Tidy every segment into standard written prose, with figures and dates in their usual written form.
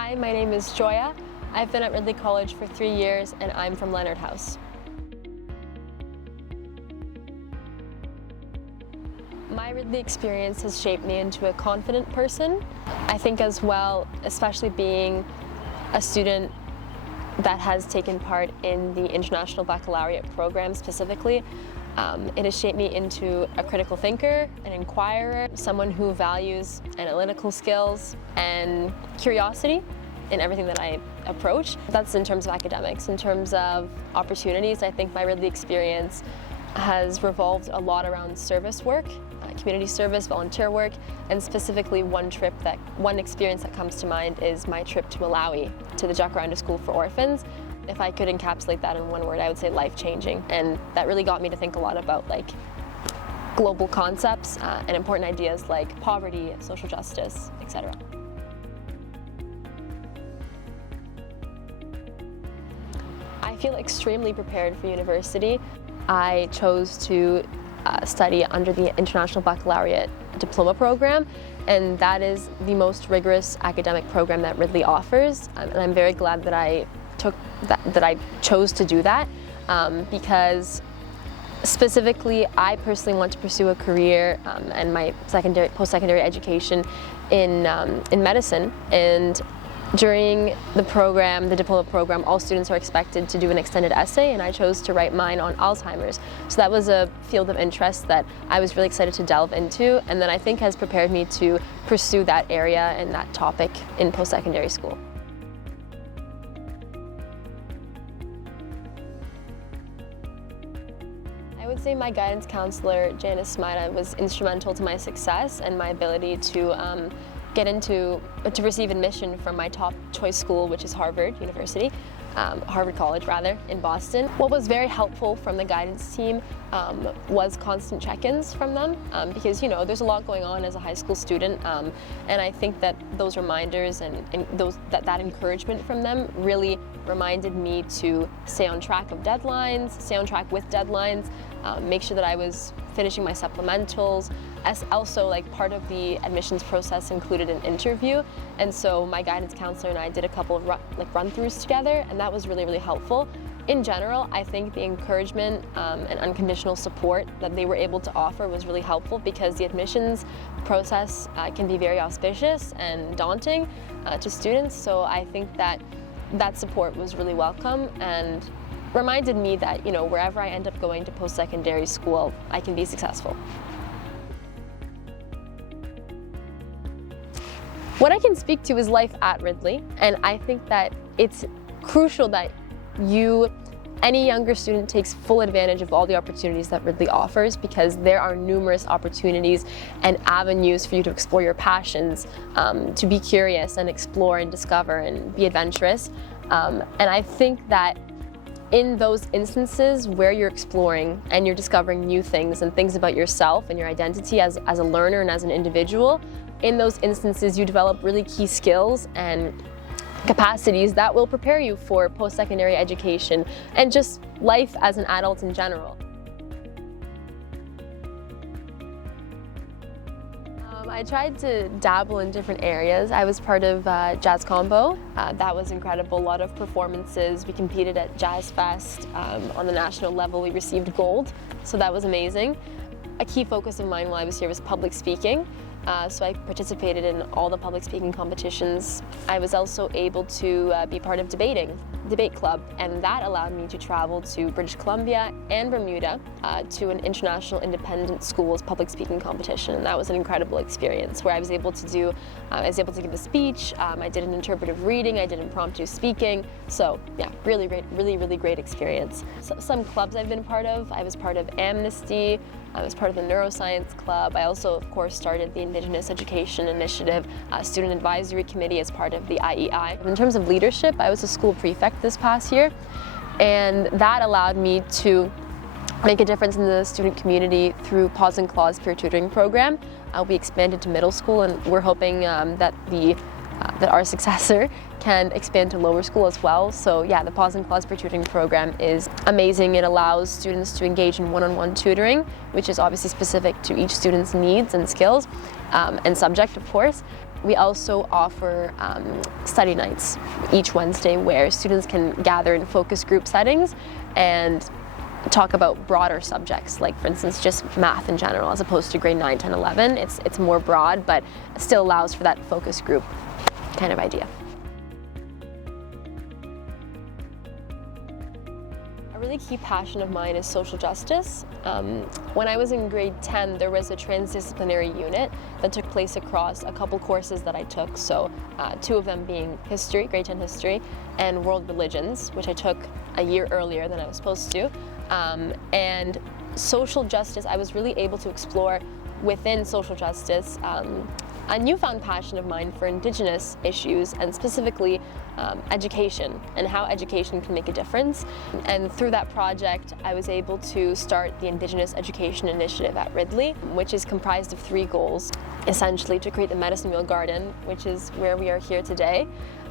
Hi, my name is Gioia. I've been at Ridley College for 3 years and I'm from Leonard House. My Ridley experience has shaped me into a confident person. I think as well, especially being a student that has taken part in the International Baccalaureate program specifically, it has shaped me into a critical thinker, an inquirer, someone who values analytical skills and curiosity in everything that I approach. That's in terms of academics. In terms of opportunities, I think my Ridley experience has revolved a lot around service work, community service, volunteer work, and specifically one experience that comes to mind is my trip to Malawi, to the Jacaranda School for Orphans. If I could encapsulate that in one word, I would say life-changing. And that really got me to think a lot about global concepts and important ideas like poverty, social justice, etc. I feel extremely prepared for university. I chose to study under the International Baccalaureate Diploma program, and that is the most rigorous academic program that Ridley offers. And I'm very glad that I chose to do that because specifically I personally want to pursue a career and my post-secondary education in medicine. And during the program, the diploma program, all students are expected to do an extended essay, and I chose to write mine on Alzheimer's. So that was a field of interest that I was really excited to delve into, and that I think has prepared me to pursue that area and that topic in post-secondary school. I would say my guidance counselor, Janice Smaida, was instrumental to my success and my ability to receive admission from my top choice school, which is Harvard College in Boston. What was very helpful from the guidance team was constant check-ins from them because there's a lot going on as a high school student, and I think that those reminders and that encouragement from them really reminded me to stay on track with deadlines, make sure that I was finishing my supplementals. As also, part of the admissions process included an interview, and so my guidance counselor and I did a couple of run-throughs together, and that was really, really helpful. In general, I think the encouragement and unconditional support that they were able to offer was really helpful because the admissions process can be very auspicious and daunting to students, so I think that support was really welcome and reminded me that wherever I end up going to post-secondary school, I can be successful. What I can speak to is life at Ridley, and I think that it's crucial that any younger student takes full advantage of all the opportunities that Ridley offers, because there are numerous opportunities and avenues for you to explore your passions, to be curious and explore and discover and be adventurous. And I think that in those instances where you're exploring and you're discovering new things and things about yourself and your identity as a learner and as an individual, in those instances you develop really key skills and capacities that will prepare you for post-secondary education and just life as an adult in general. I tried to dabble in different areas. I was part of Jazz Combo. That was incredible, a lot of performances. We competed at Jazz Fest. On the national level, we received gold, so that was amazing. A key focus of mine while I was here was public speaking. So I participated in all the public speaking competitions. I was also able to be part of debate club, and that allowed me to travel to British Columbia and Bermuda to an international independent schools public speaking competition, and that was an incredible experience where I was able to give a speech. I did an interpretive reading, I did impromptu speaking, so yeah, really great experience. So, some clubs I've been part of, I was part of Amnesty, I was part of the Neuroscience Club. I also, of course, started the Indigenous Education Initiative Student Advisory Committee as part of the IEI. In terms of leadership, I was a school prefect this past year, and that allowed me to make a difference in the student community through Pause and Clause peer tutoring program. We expanded to middle school, and we're hoping that our successor can expand to lower school as well. So yeah, the Pause and Clause peer tutoring program is amazing. It allows students to engage in one-on-one tutoring, which is obviously specific to each student's needs and skills and subject, of course. We also offer study nights each Wednesday where students can gather in focus group settings and talk about broader subjects, like for instance just math in general, as opposed to grade 9, 10, 11. It's more broad, but still allows for that focus group kind of idea. A really key passion of mine is social justice. When I was in grade 10, there was a transdisciplinary unit that took place across a couple courses that I took, so 2 of them being history, grade 10 history, and world religions, which I took a year earlier than I was supposed to. And social justice, I was really able to explore within social justice a newfound passion of mine for Indigenous issues, and specifically education and how education can make a difference. And through that project, I was able to start the Indigenous Education Initiative at Ridley, which is comprised of 3 goals, essentially to create the Medicine Wheel Garden, which is where we are here today.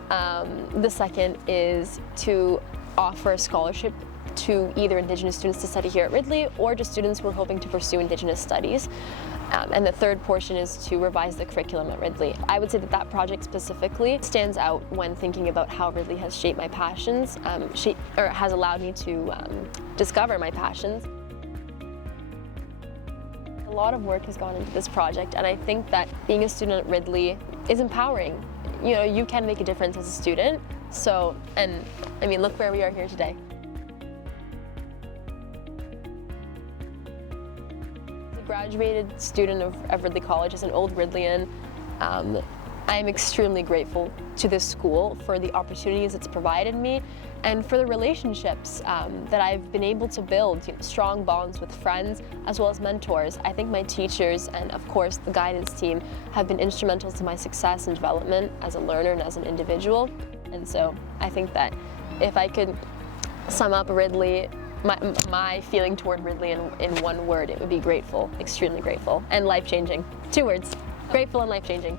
The second is to offer a scholarship to either Indigenous students to study here at Ridley or to students who are hoping to pursue Indigenous studies. And the third portion is to revise the curriculum at Ridley. I would say that that project specifically stands out when thinking about how Ridley has shaped my passions, has allowed me to discover my passions. A lot of work has gone into this project, and I think that being a student at Ridley is empowering. You know, you can make a difference as a student. So, and I mean, look where we are here today. Graduated student of Ridley College, as an old Ridleyan, I am extremely grateful to this school for the opportunities it's provided me and for the relationships that I've been able to build, strong bonds with friends as well as mentors. I think my teachers and of course the guidance team have been instrumental to my success and development as a learner and as an individual. And so I think that if I could sum up Ridley, my feeling toward Ridley in one word, it would be grateful, extremely grateful, and life-changing. 2 words, grateful and life-changing.